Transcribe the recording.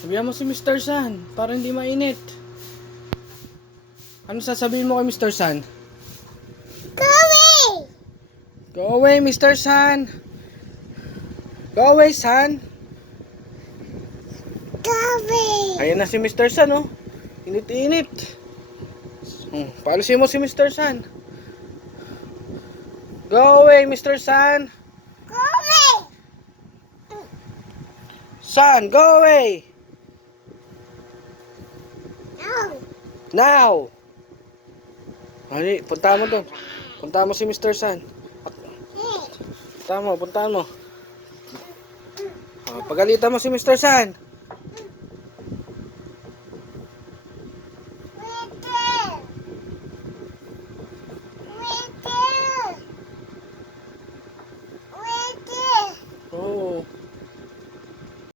Sabihan mo si Mr. San para hindi mainit. Ano sasabihin mo kay Mr. San? Go away! Go away, Mr. San. Go away, San. Go away! Ayan na si Mr. San, oh. Init-init. Paalisin mo si Mr. San. Go away, Mr. San. Go away! San, go away. No! Now. Ali, punta mo doon. Punta mo si Mr. San. Hey! Punta mo. Pagalitan mo si Mr. San.